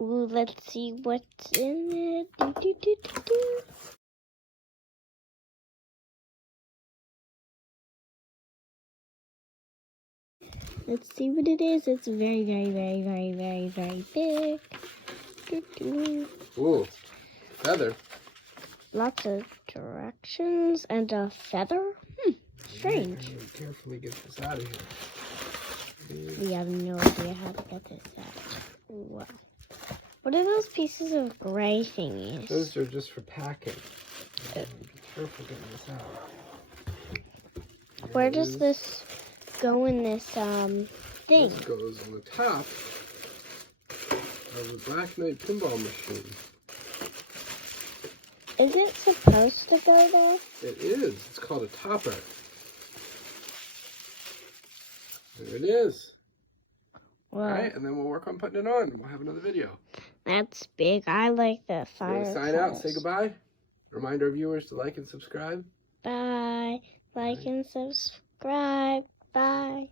Ooh, let's see what's in it. Do, do, do, do, do. Let's see what it is. It's very, very, very, very, very, very big. Do, do. Ooh, feather. Lots of directions and a feather. Strange. Carefully get this out of here. We have no idea how to get this out. Wow. What are those pieces of gray thingies? Those are just for packing. Be careful getting this out. Where does this go in this thing? This goes on the top of the Black Knight pinball machine. Is it supposed to go there? It is. It's called a topper. There it is. Wow. All right, and then we'll work on putting it on. We'll have another video. That's big. I like the You want fire. to sign out and say goodbye? Remind our viewers to like and subscribe. Bye. Like and subscribe. Bye.